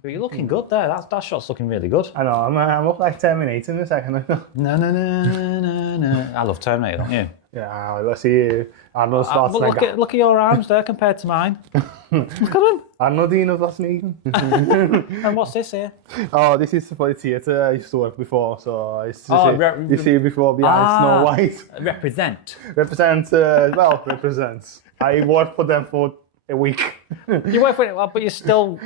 But you're looking good there. That shot's looking really good. I know, I'm looking like Terminator in a second. No. I love Terminator, don't you? Yeah, let's see Arnold Schwarzenegger. Look at your arms there compared to mine. Look at them. Arnold Schwarzenegger. And what's this here? Oh, this is for the theatre I used to work before, so it's Oh, you see before behind Snow White. Represents. Represents. I worked for them for a week. You work for it, but you're still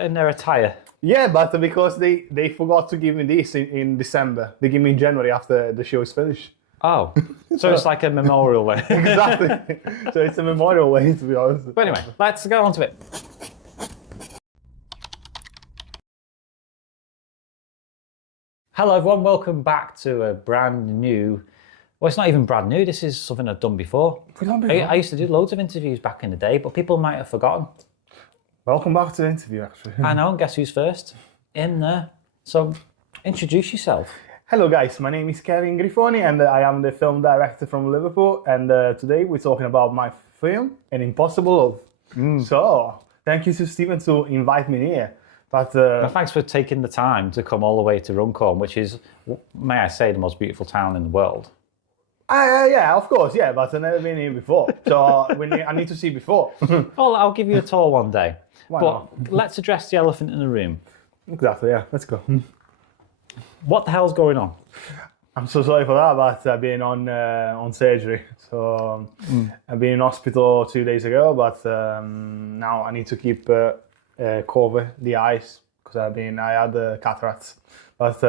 in their attire. Yeah, but because they forgot to give me this in December. They give me in January after the show is finished. Oh, so it's like a memorial way. Exactly. So it's a memorial way, to be honest. But anyway, let's go on to it. Hello everyone, welcome back to a brand new, well it's not even brand new, this is something I've done before. I used to do loads of interviews back in the day, but people might have forgotten. Welcome back to the interview, actually. I know, and guess who's first? In there. So, introduce yourself. Hello guys, my name is Kevin Grifoni and I am the film director from Liverpool, and today we're talking about my film, An Impossible Love. So, thank you to Stephen to invite me here. But thanks for taking the time to come all the way to Runcorn, which is, may I say, the most beautiful town in the world. Yeah, of course, yeah, but I've never been here before, so I need to see before. Well, I'll give you a tour one day. Why but not? Let's address the elephant in the room. Exactly, yeah, let's go. What the hell's going on? I'm so sorry for that, but I've been on surgery. So I've been in hospital 2 days ago, but now I need to keep cover the eyes because I had cataracts. But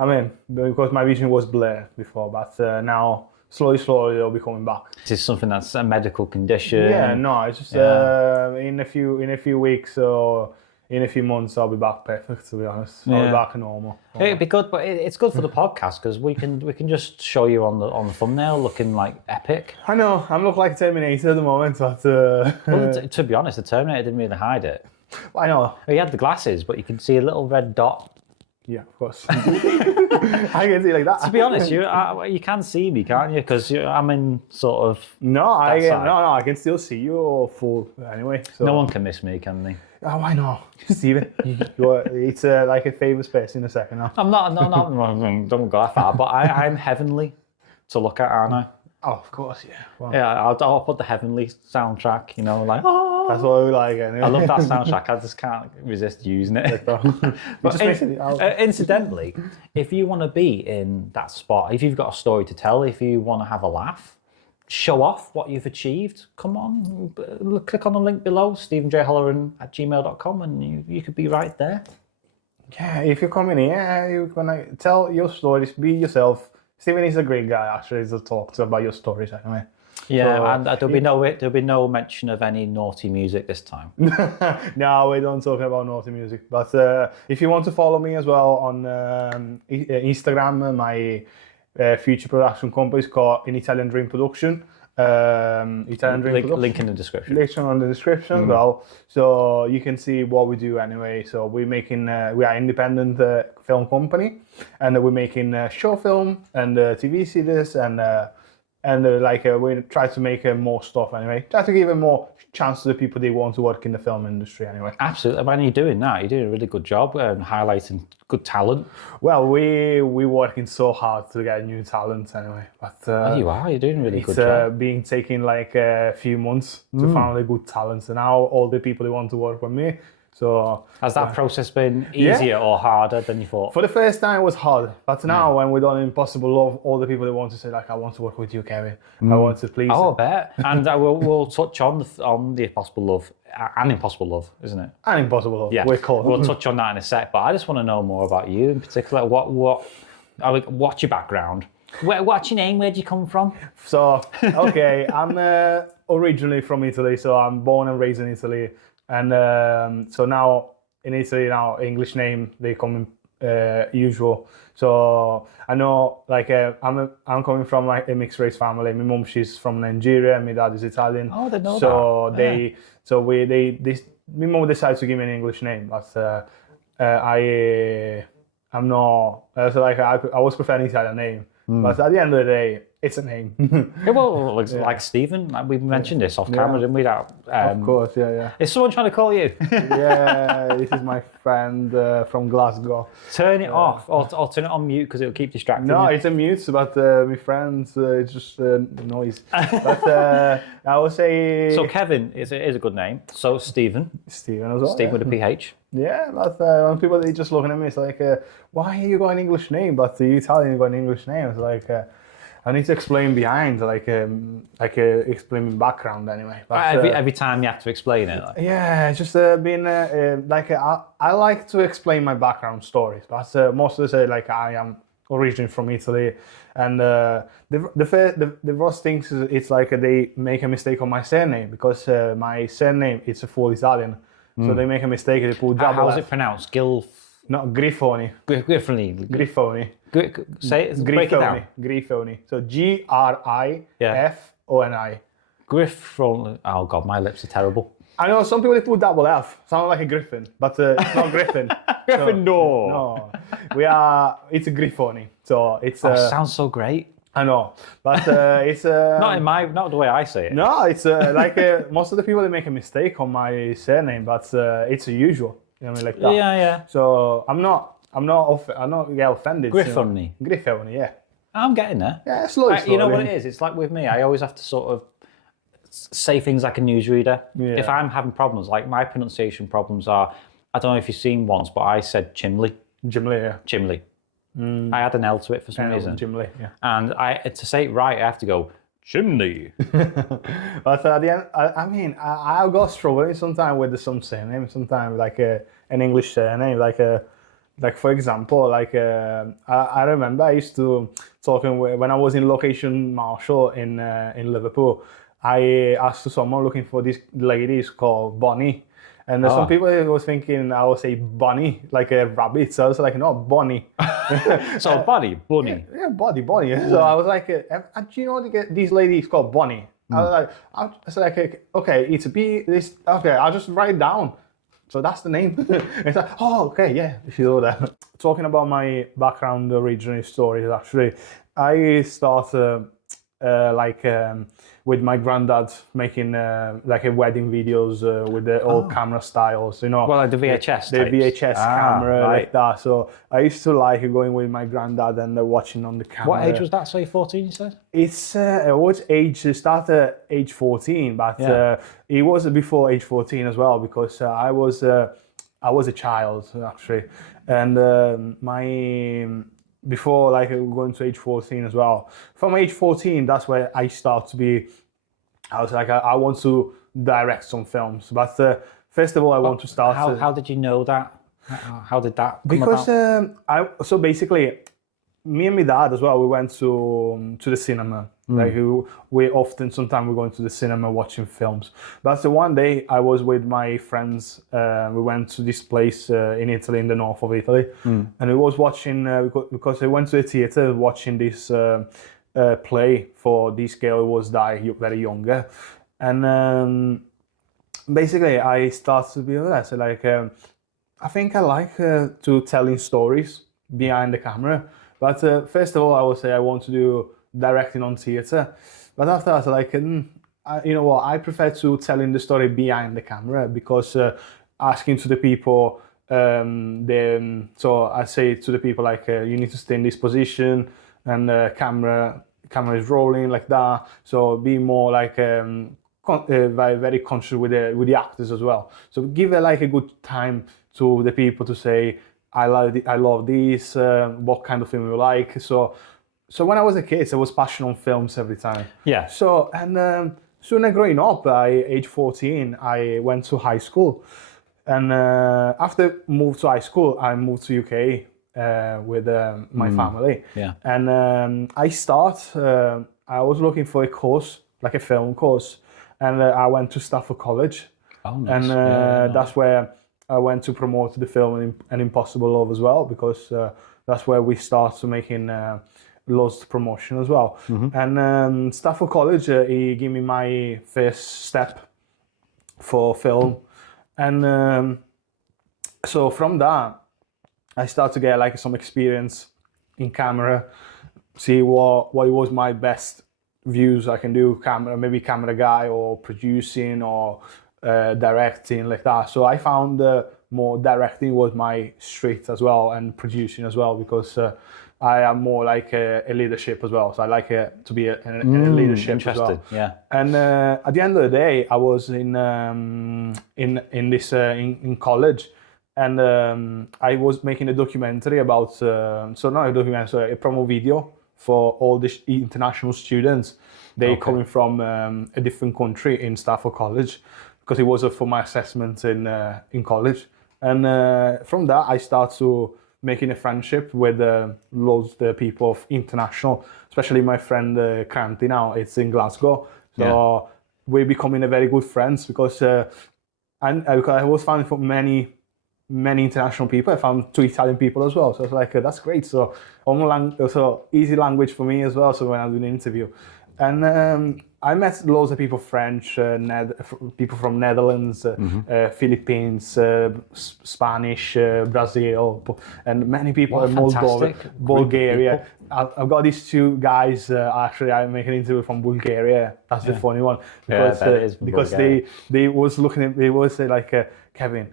I mean, because my vision was blurred before, but now slowly it'll be coming back. Is this something that's a medical condition? Yeah, no, it's just in a few weeks or in a few months I'll be back perfect, to be honest. I'll be back normal. It'd be good, but it's good for the podcast because we can just show you on the thumbnail looking like epic. I know, I'm looking like Terminator at the moment, but Well, to be honest, the Terminator didn't really hide it. I know. He had the glasses, but you can see a little red dot. Yeah, of course. I can see like that. To be honest, you can see me, can't you? Because I'm in sort of. No, I can still see you full anyway. So. No one can miss me, can they? Oh, I know, Stephen. It's like a famous person in a second now. I'm not. Don't go that far. But I'm heavenly to look at, aren't I? Oh, of course, yeah. Wow. Yeah, I'll put the heavenly soundtrack. You know, like oh. That's what we like. Anyway. I love that soundtrack. I just can't resist using it. But incidentally, if you want to be in that spot, if you've got a story to tell, if you want to have a laugh, show off what you've achieved, come on, click on the link below, stephenjholloran@gmail.com, and you could be right there. Yeah, if you come in here, you're gonna tell your stories, be yourself. Stephen is a great guy, actually, to talk to about your stories anyway. Yeah, so, and there'll be no mention of any naughty music this time. No, we don't talk about naughty music. But if you want to follow me as well on Instagram, my future production company is called An Italian Dream Production. Link in the description. Link on the description as well. So you can see what we do anyway. So we are independent film company, and we're making short film and TV series and we try to make more stuff anyway. Try to give more chance to the people that want to work in the film industry anyway. Absolutely. When you're doing that, you're doing a really good job highlighting good talent. Well, we're working so hard to get new talent anyway. But you're doing a really good job. It's been taking like a few months to find the good talents, and now all the people that want to work with me. So has that process been easier or harder than you thought? For the first time, it was hard, but now when we're done Impossible Love, all the people that want to say like, I want to work with you, Kevin. I want to please. Oh, I bet. And we'll touch on the Impossible Love, and Impossible Love, isn't it? And Impossible Love. Yeah, we'll touch on that in a sec. But I just want to know more about you in particular. What's your background? What's your name? Where'd you come from? So okay, I'm originally from Italy, so I'm born and raised in Italy. And so now in Italy, English name they come usual. So I know like I'm coming from like a mixed race family. My mom, she's from Nigeria, and my dad is Italian. Oh, they know that. My mom decided to give me an English name, but I'm not. So like I was preferring Italian name, but at the end of the day, it's a name. Well, like Stephen, we mentioned this off camera, didn't we? That, of course, yeah. Is someone trying to call you? Yeah, this is my friend from Glasgow. Turn it off, or turn it on mute because it'll keep distracting No, you. it's a mute, but my friends, it's just noise. But I would say... So Kevin is a good name. So Stephen as well. Stephen with a PH. Yeah, but when people they just looking at me, it's like, why you got an English name, but the Italian got an English name? It's like, I need to explain behind, explain background anyway. But, every time you have to explain it. Like. Yeah, just being I like to explain my background stories, but most of the time, like I am originally from Italy, and the worst things is it's like they make a mistake on my surname because my surname it's a full Italian. So they make a mistake. They put double. How's it pronounced? No, Grifoni. Grifoni. Say it. Grifoni. Break it down. Grifoni. So Grifoni. Grifoni. Oh God, my lips are terrible. I know some people they put double F. Sound like a griffin, but it's not griffin. Gryffindor. No, it's a Grifoni. So it's. Sounds so great. I know, but it's not the way I say it. No, it's most of the people they make a mistake on my surname, but it's usual. You know what I mean, like that. Yeah. So I'm not get offended. Grifoni. Grifoni, yeah. I'm getting there. Yeah, slowly. You know what it is? It's like with me. I always have to sort of say things like a newsreader. Yeah. If I'm having problems, like my pronunciation problems are, I don't know if you've seen once, but I said chimley. Chimley. I had an L to it for some reason. Chimley, yeah. And to say it right, I have to go, chimney. But at the end, I'll go struggling sometimes with some surname, sometimes like an English surname, like for example, I remember I used to talking when I was in location marshal in Liverpool. I asked someone looking for this lady called Bonnie. And some people was thinking I would say bunny, like a rabbit. So I was like, no, Bonnie. So bunny. Yeah, Bonnie. So I was like, do you know these ladies called Bonnie? I was like, okay, it's a B. This okay. I'll just write it down. So that's the name. It's like, oh, okay, yeah, you know that. Talking about my background original stories, actually, I started with my granddad making like a wedding videos with the old camera styles, you know. Well, like the VHS the VHS camera, right. like that. So I used to like going with my granddad and watching on the camera. What age was that? So you're 14, you said? It's it started at age 14, but it was before age 14 as well because I was a child actually, and before like going to age 14 as well. From age 14, that's where I start to be. I was like, I want to direct some films, but first of all, I want to start. How did you know that? How did that come because about? So basically, me and my dad as well. We went to the cinema. Like sometimes we're going to the cinema watching films. But the one day I was with my friends. We went to this place in Italy, in the north of Italy, and we was watching because I went to the theater watching this play for this girl who was very younger, and basically I started to be like, I think I like to telling stories behind the camera. But first of all, I would say I want to do directing on theatre, but after that, like you know what, I prefer to telling the story behind the camera because asking to the people, so I say to the people like you need to stay in this position and camera is rolling like that. So be more like very conscious with the actors as well. So give like a good time to the people to say I love this. What kind of film you like? So when I was a kid, I was passionate on films every time. Yeah. So, and soon growing up, age 14, I went to high school. And after moved to high school, I moved to UK with my family. Yeah. And I was looking for a course, like a film course. And I went to Stafford College. Oh, nice. And that's where I went to promote the film An Impossible Love as well, because that's where we started making loads of promotion as well. And Stafford College, he gave me my first step for film. And so from that, I started to get like some experience in camera. see what was my best views I can do, maybe camera guy or producing or directing like that. So I found more directing was my street as well, and producing as well, because I am more like a leadership as well. So I like to be in a leadership as well. Yeah. And at the end of the day, I was in college, and I was making a documentary about a promo video for all the international students. They coming from a different country in Stafford College, because it was for my assessment in college. And from that, I started to making a friendship with loads of the people of international, especially my friend Kranti now. It's in Glasgow. So we're becoming a very good friends, because I was finding for many international people. I found 2 Italian people as well. So I was like, that's great. So so easy language for me as well. So when I do an interview, and I met loads of people, French, people from Netherlands, Philippines, Spanish, Brazil, and many people in Moldova, Bulgaria. I've got these 2 guys. Actually, I make an interview from Bulgaria. That's the funny one, because they was looking at, they was like, Kevin,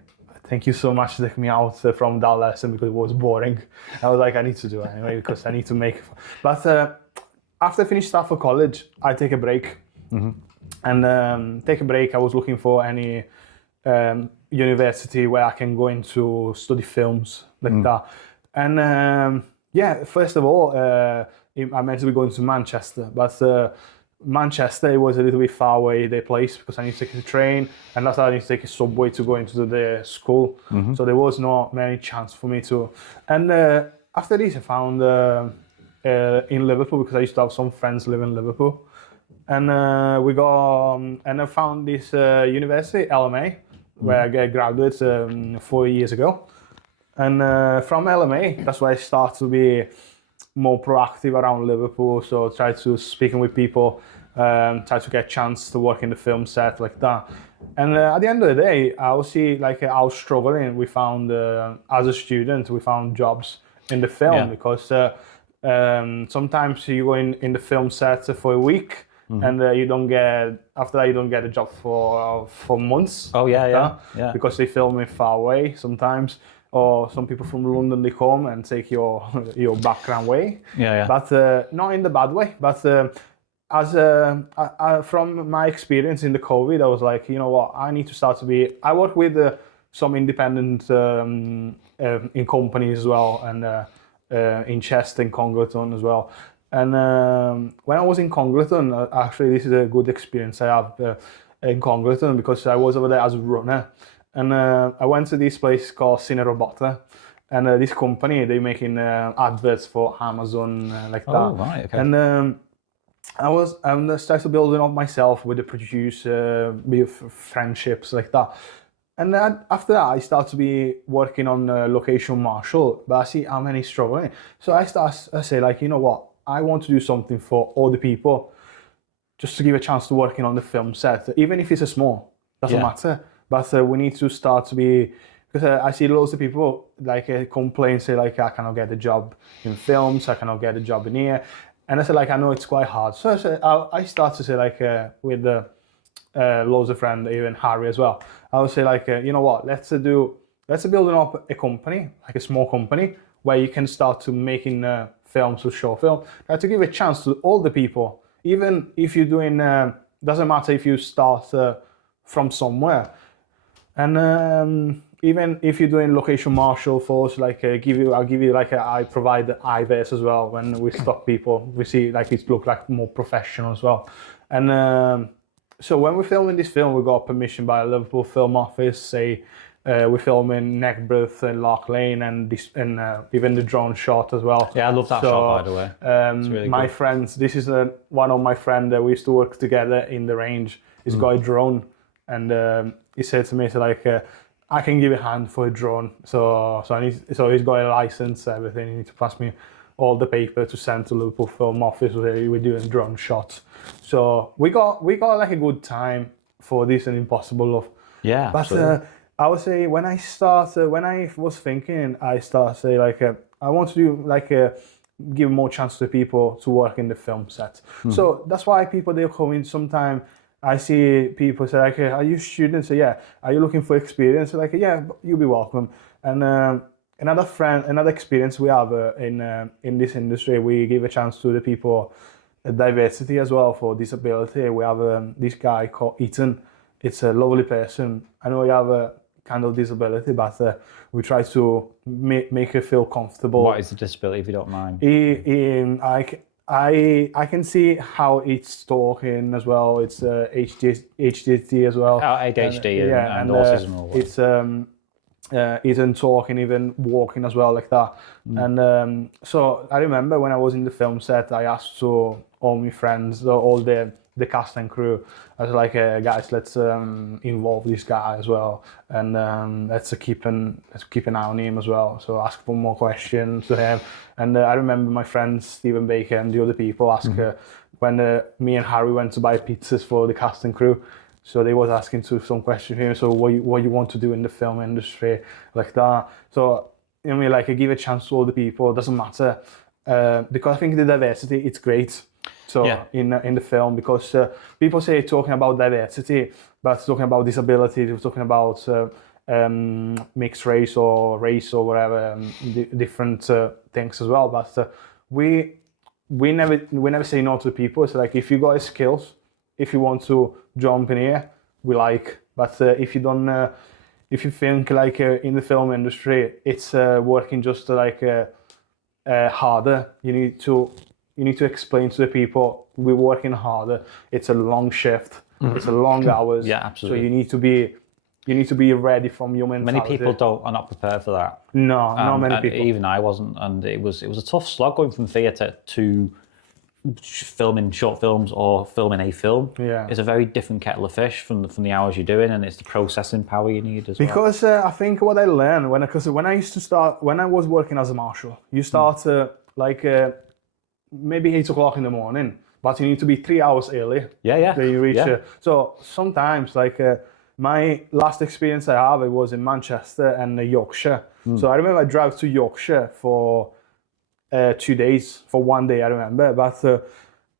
thank you so much for taking me out from that lesson, because it was boring. I was like, I need to do it anyway, because I need to make. But after I finished Stafford College, I take a break. And take a break. I was looking for any university where I can go into study films like that. And first of all, I meant to be going to Manchester, but Manchester, it was a little bit far away, the place, because I need to take the train, and that's why I need to take a subway to go into the school. So there was not many chance for me to. And after this, I found in Liverpool, because I used to have some friends live in Liverpool, and and I found this university, LMA, where I graduated 4 years ago. And from LMA, that's why I started to be more proactive around Liverpool. So try to speaking with people, try to get a chance to work in the film set like that. And at the end of the day, I will see like how struggling we found as a student. We found jobs in the film, because sometimes you go in the film set for a week, and you don't get, after that you don't get a job for months. Because they film it far away sometimes. Or some people from London, they come and take your background away. But not in the bad way. But from my experience in the COVID, I was like, you know what, I need to start to be. I work with some independent in companies as well, and in Chester and Congleton as well. And when I was in Congleton, actually, this is a good experience I have in Congleton, because I was over there as a runner. And I went to this place called Cinerobota, and this company, they're making adverts for Amazon like that. Oh, right, okay. And I started building up myself with the producer, with friendships like that. And then after that, I started to be working on location marshal, but I see how many struggling. So I say like, you know what, I want to do something for all the people, just to give a chance to working on the film set, even if it's a small, doesn't matter. But we need to start to be, because I see loads of people like complain, say like, I cannot get a job in films, I cannot get a job in here. And I said like, I know it's quite hard. So I start to say like, with loads of friends, even Harry as well. I would say like, you know what, let's building up a company, like a small company, where you can start to making films or short film, to give a chance to all the people. Even if you're doing, doesn't matter if you start from somewhere. And even if you're doing location marshal for us, like I'll give you like I provide the IVS as well. When we stop people, we see like it look like more professional as well. And so when we're filming this film, we got permission by the Liverpool Film Office. Say we're filming Neckbreath and Lark Lane, and even the drone shot as well. Yeah, I love that shot, by the way. It's really my good. friends, this is one of my friends that we used to work together in the range. He's got a drone, and he said to me, so like, I can give a hand for a drone. So he's got a license, everything. He needs to pass me all the paper to send to Liverpool Film Office where we're doing drone shots. So we got like a good time for this and Impossible. Yeah, but I would say when I was thinking, I started say like, I want to do like give more chance to people to work in the film set. So that's why people, they come in sometime. I see people say like, are you students? So yeah. Are you looking for experience? Like, yeah, you'll be welcome. And another experience we have in this industry, we give a chance to the people, diversity as well for disability. We have this guy called Ethan. It's a lovely person. I know you have a kind of disability, but we try to make her feel comfortable. What is the disability, if you don't mind? I can see how it's talking as well. It's HDT as well. Oh, ADHD and autism or what? It's even talking, even walking as well, like that. And so I remember when I was in the film set, I asked to all my friends, all the cast and crew, I was like, guys, let's involve this guy as well, and let's keep an eye on him as well. So ask for more questions to him. And I remember my friends Stephen Baker and the other people ask when me and Harry went to buy pizzas for the cast and crew. So they was asking to some questions here. So what you want to do in the film industry, like that. So I mean, like, I give a chance to all the people. It doesn't matter because I think the diversity, it's great. So in the film, because people say talking about diversity, but talking about disability, they're talking about mixed race or whatever, different things as well. But we never say no to people. It's like, if you got skills, if you want to jump in here, we like. But if you don't, if you think like in the film industry, it's working just like harder. You need to explain to the people we're working harder. It's a long shift. It's a long hours. Yeah, absolutely. So you need to be ready from your mentality. Many people are not prepared for that. No, not many people. Even I wasn't, and it was a tough slog going from theatre to filming short films or filming a film. Yeah, it's a very different kettle of fish from the hours you're doing, and it's the processing power you need as well. Because I think what I learned when I was working as a marshal, you start maybe 8 o'clock in the morning, but you need to be 3 hours early. Yeah. You reach. So sometimes, like my last experience I have, it was in Manchester and Yorkshire. So I remember I drove to Yorkshire for 2 days, for 1 day I remember. But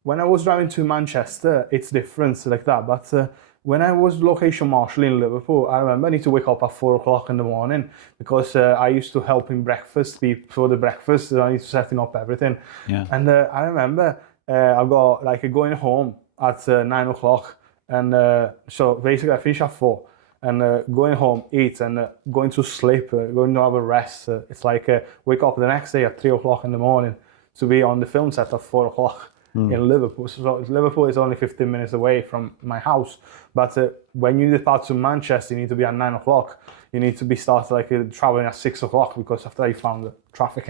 when I was driving to Manchester, it's different like that. But when I was location marshal in Liverpool, I remember I need to wake up at 4 o'clock in the morning because I used to help in breakfast, before the breakfast, so I need to setting up everything. Yeah. And I remember I got like going home at 9 o'clock. And so basically I finish at 4 and going home, eat, and going to sleep, going to have a rest. It's like wake up the next day at 3 o'clock in the morning to be on the film set at 4 o'clock. In Liverpool. So Liverpool is only 15 minutes away from my house. But when you depart to Manchester, you need to be at 9 o'clock. You need to be started like traveling at 6 o'clock because after I found the traffic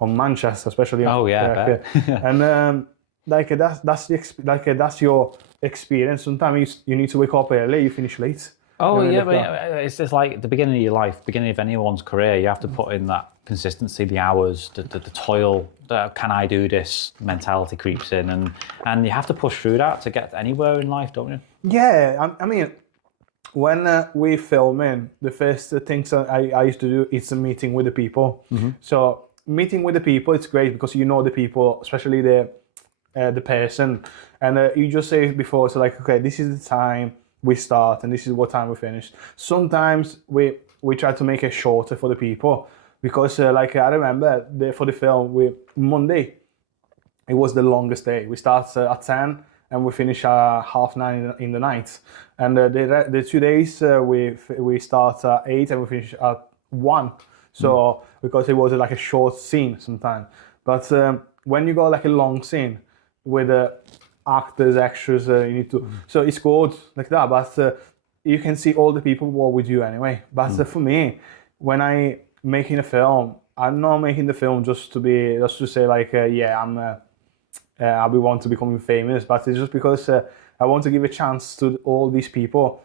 on Manchester, especially. And that's your experience. Sometimes you need to wake up early. You finish late. Oh yeah, but it's just like the beginning of your life, beginning of anyone's career. You have to put in that consistency, the hours, the toil. Can I do this? Mentality creeps in, and you have to push through that to get anywhere in life, don't you? Yeah, I mean, when we're filming, the first things I used to do is a meeting with the people. So meeting with the people, it's great because you know the people, especially the person, and you just say before, so like, okay, this is the time we start and this is what time we finish. Sometimes we try to make it shorter for the people because like I remember for the film, Monday, it was the longest day. We start at 10 and we finish at 9:30 in the night. And the 2 days we start at 8 and we finish at 1. So because it was like a short scene sometimes. But when you got like a long scene with actors, extras, you need to. So it's good like that, but you can see all the people what we do anyway. But for me, when I making a film, I'm not making the film just to say like, I want to become famous, but it's just because I want to give a chance to all these people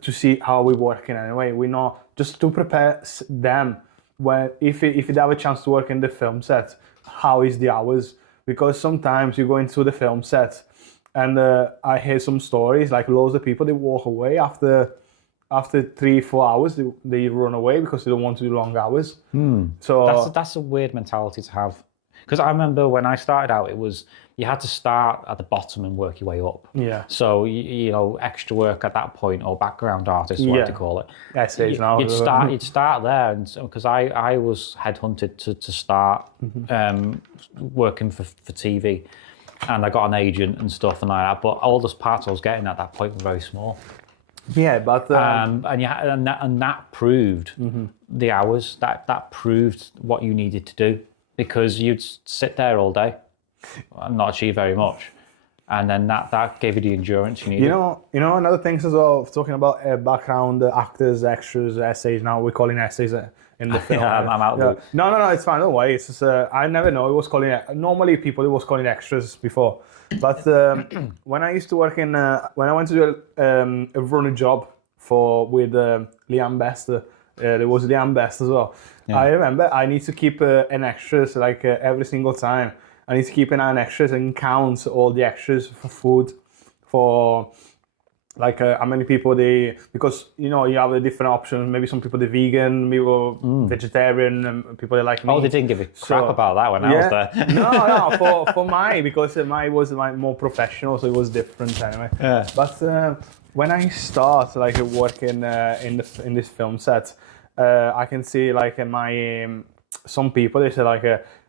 to see how we're working anyway. We're not just to prepare them when if they have a chance to work in the film set, how is the hours? Because sometimes you go into the film set and I hear some stories, like loads of people, they walk away after 3-4 hours, they run away because they don't want to do long hours. So that's a weird mentality to have. Because I remember when I started out, it was you had to start at the bottom and work your way up. Yeah. So you know, extra work at that point, or background artist, what to call it. Essays now. You'd start there, and because I was headhunted to start working for TV, and I got an agent and stuff and like that. But all the parts I was getting at that point were very small. Yeah, but and that proved the hours. That proved what you needed to do, because you'd sit there all day and not achieve very much, and then that gave you the endurance you needed. You know another things as well. Talking about background actors, extras, essays. Now we're calling essays in the film. Yeah, I'm out. Yeah. No, it's fine. Don't worry. It's just I never know. It was calling it. Normally people it was calling extras before. But when I used to work in, when I went to do a running job with Liam Best, there was Liam Best as well. Yeah. I remember I need to keep an extras like every single time. I need to keep an eye on extras and count all the extras for food, for like how many people because you know you have the different options. Maybe some people they're vegan, people vegetarian, and people they like meat. Oh, they didn't give a crap about that when I was there. No, for mine, because mine was more professional, so it was different anyway. Yeah. But when I start like working in this film set, I can see like some people they say like.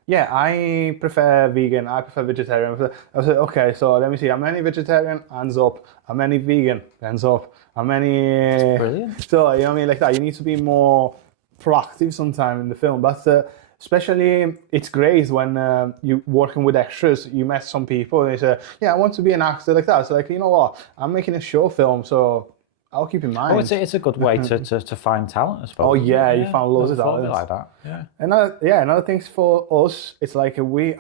Yeah, I prefer vegan, I prefer vegetarian. I said, okay, so let me see, how many vegetarian? Hands up. How many vegan? Hands up. How many... Brilliant. So, you know what I mean, like that. You need to be more proactive sometime in the film. But especially, it's great when you're working with extras, you met some people, and they say, yeah, I want to be an actor like that. So like, you know what, I'm making a short film, so I'll keep in mind. Oh, it's a good way to find talent, I suppose. Oh yeah, you found loads of talent like that. Yeah. Another things for us, it's like we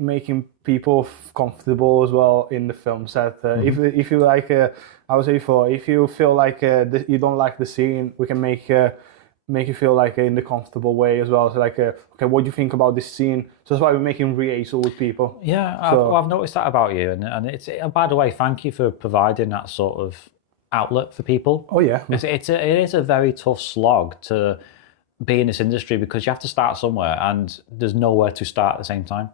making people comfortable as well in the film set. If you like, I would say before, if you feel like you don't like the scene, we can make you feel like in the comfortable way as well. So like, okay, what do you think about this scene? So that's why we're making rehearsal with people. Yeah, I've noticed that about you, and it's by the way, thank you for providing that sort of outlet for people. Oh yeah, it is a very tough slog to be in this industry, because you have to start somewhere, and there's nowhere to start at the same time.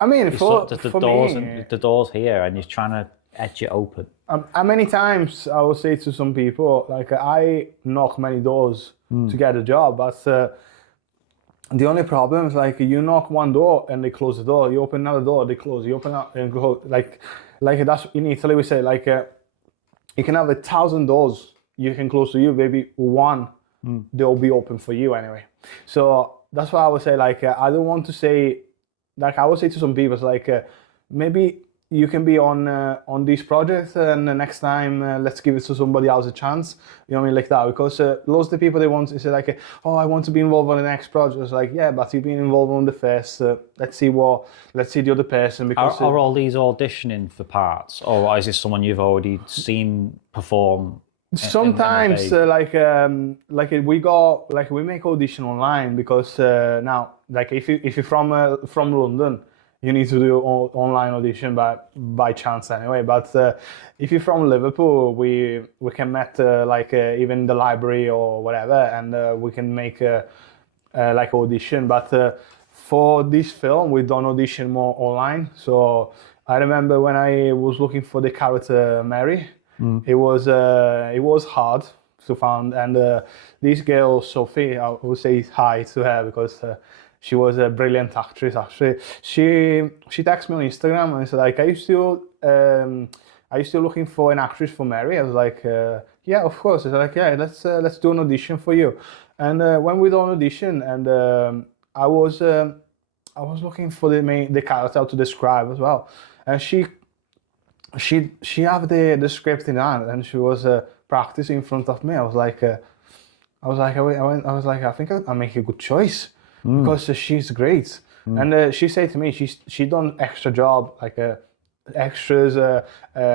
I mean, the doors here, and you're trying to edge it open. How many times I will say to some people, like I knock many doors to get a job, but the only problem is like you knock one door and they close the door. You open another door, they close. You open up and close. Like that's in Italy we say like you can have 1,000 doors you can close to you, maybe one they'll be open for you anyway. So that's why I would say like I don't want to say, like I would say to some people it's like maybe you can be on these projects, and the next time let's give it to somebody else a chance. You know what I mean, like that. Because lots of the people they want to say like, oh, I want to be involved on the next project. It's like, yeah, but you've been involved on the first. Let's see the other person. Because are all these auditioning for parts, or is this someone you've already seen perform? Sometimes we make audition online, because now like if you're from London, you need to do online audition by chance anyway. But if you're from Liverpool, we can meet even the library or whatever, and we can make like audition. But for this film, we don't audition more online. So I remember when I was looking for the character Mary, it was hard to find. And this girl Sophie, I would say hi to her, because she was a brilliant actress. Actually, she texted me on Instagram and said like, "Are you still looking for an actress for Mary?" I was like, "Yeah, of course." I said like, "Yeah, let's do an audition for you." And when we done audition, and I was looking for the character to describe as well, and she had the script in hand, and she was practicing in front of me. I was like, I think I make a good choice. Because she's great, and she said to me she done extra job like extras.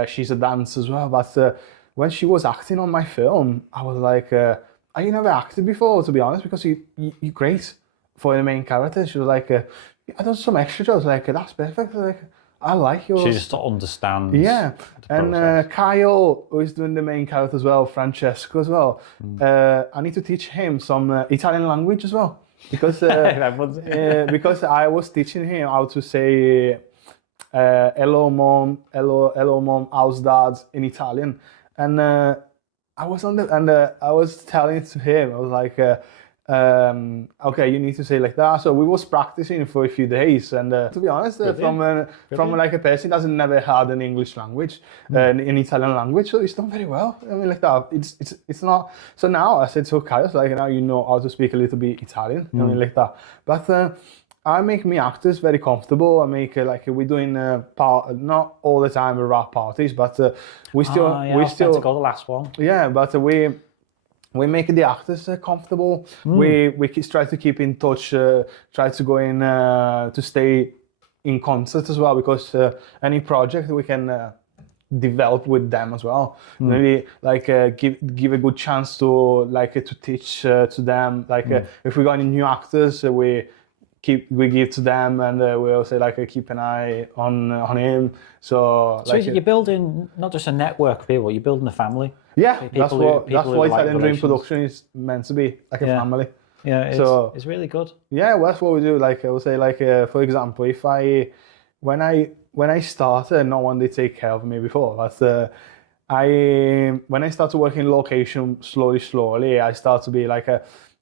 She's a dancer as well. But when she was acting on my film, I was like, "You never acted before, to be honest, because you're great for the main character." She was like, "I done some extra jobs." Like, that's perfect. Like, I like yours. She just understands. Yeah, and Kyle, who is doing the main character as well, Francesco as well. I need to teach him some Italian language as well. because because I was teaching him how to say hello mom, hello mom, how's dad in Italian, and I was I was telling it to him. I was like, okay, you need to say like that. So we was practicing for a few days, and to be honest, from like a person that hasn't never had an English language, an Italian language, so he's done very well. I mean, like that. It's not. So now I said to Kyle, like now you know how to speak a little bit Italian. I mean, like that. But I make me actors very comfortable. I make like we're doing not all the time rap parties, but we still we still to go the last one. Yeah, but we make the actors comfortable. We try to keep in touch, try to go in to stay in concert as well, because any project we can develop with them as well. Maybe like give a good chance to to teach to them. Like if we got any new actors, we give to them, and we also keep an eye on him. So you're building not just a network of people, you're building a family. Yeah, that's what Italian Dream Production is meant to be, like a family. Yeah, it's really good. Yeah, well, that's what we do. Like I would say, for example, when I started, no one did take care of me before. But when I started working in location slowly, I started to be like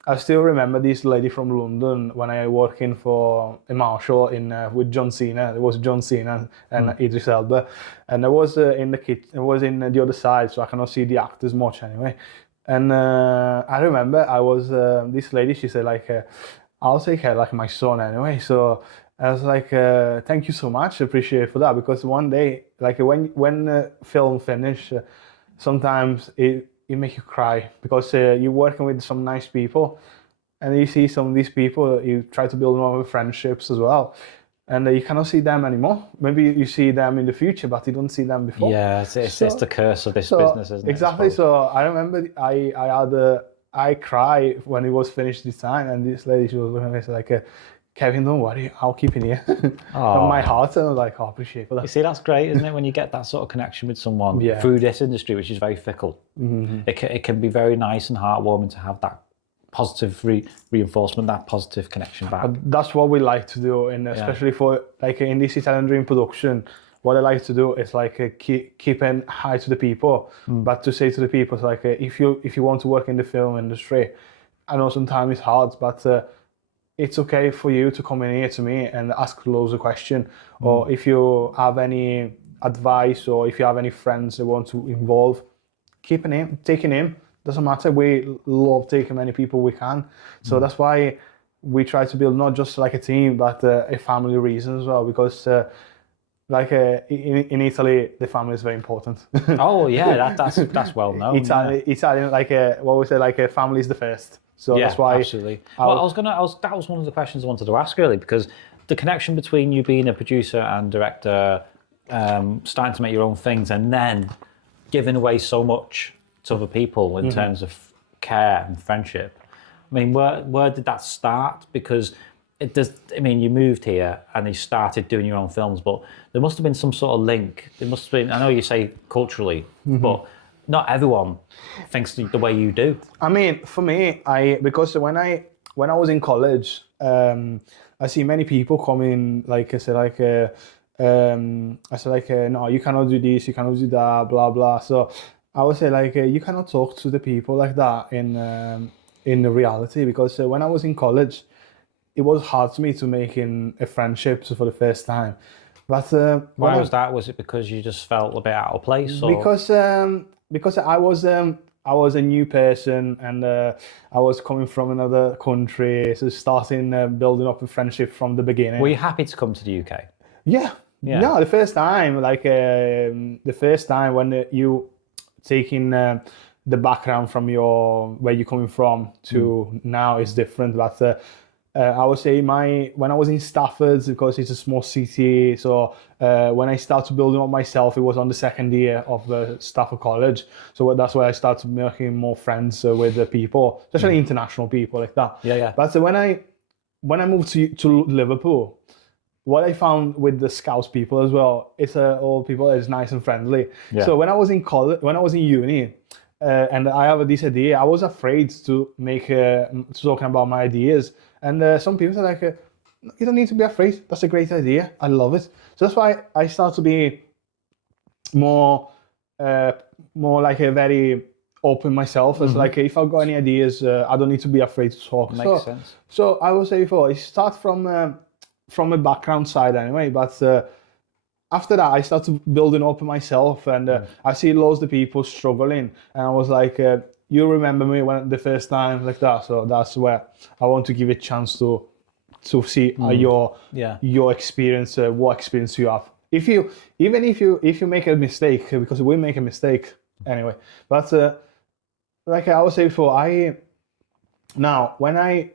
I still remember this lady from London when I working for a Marshall with John Cena. It was John Cena and Idris Elba, and I was in the kitchen. I was in the other side, so I cannot see the actors much anyway. And I remember I was this lady. She said I'll take care like my son anyway. So I was like, thank you so much, appreciate for that, because one day when film finish, sometimes it make you cry, because you're working with some nice people, and you see some of these people, you try to build more friendships as well, and you cannot see them anymore. Maybe you see them in the future, but you don't see them before. Yeah, it's the curse of this business, isn't it? Exactly. So I remember I cry when it was finished this time, and this lady, she was looking at me, like, Kevin, don't worry, I'll keep it here. On my heart, and I was like, I appreciate that. You see, that's great, isn't it? When you get that sort of connection with someone through this industry, which is very fickle. It can be very nice and heartwarming to have that positive reinforcement, that positive connection back. That's what we like to do, and especially for in this Italian Dream Production, what I like to do is keep an eye to the people, but to say to the people, if you want to work in the film industry, I know sometimes it's hard, but it's okay for you to come in here to me and ask loads of questions, or if you have any advice, or if you have any friends that want to involve, taking him. Doesn't matter. We love taking many people we can. So that's why we try to build not just like a team, but a family reason as well, because in Italy, the family is very important. Oh yeah, that's well known. Italian, what we say, family is the first. So that's why. Absolutely. Well, that was one of the questions I wanted to ask really, because the connection between you being a producer and director, starting to make your own things, and then giving away so much to other people in terms of care and friendship. I mean, where did that start? Because you moved here and you started doing your own films, but there must have been some sort of link. There must have been, I know you say culturally, but not everyone thinks the way you do. I mean, for me, because when I was in college, I see many people coming, no, you cannot do this, you cannot do that, blah blah. So I would say you cannot talk to the people like that in reality, because when I was in college, it was hard for me to make a friendship for the first time. But why was that? Was it because you just felt a bit out of place? Or? Because I was a new person, and I was coming from another country, so starting building up a friendship from the beginning. Were you happy to come to the UK? Yeah. No, the first time, when you taking the background from where you're coming from to now is different. But I would say when I was in Stafford, because it's a small city, so when I started building up myself, it was on the second year of Stafford College. So that's where I started making more friends with the people, especially international people like that. Yeah. But when I moved to Liverpool, what I found with the Scouse people as well, it's all people is nice and friendly. Yeah. So when I was in college, when I was in uni, and I have this idea. I was afraid to make to talking about my ideas, and some people are like, "You don't need to be afraid. That's a great idea. I love it." So that's why I start to be more like a very open myself. As like, if I've got any ideas, I don't need to be afraid to talk. Makes sense. So I will say before, it starts from a background side anyway, but. After that, I started building up myself, and I see loads of people struggling, and I was like, "You remember me when the first time like that?" So that's where I want to give a chance to see your experience, what experience you have. If you make a mistake, because we make a mistake anyway. But like I was saying before, when I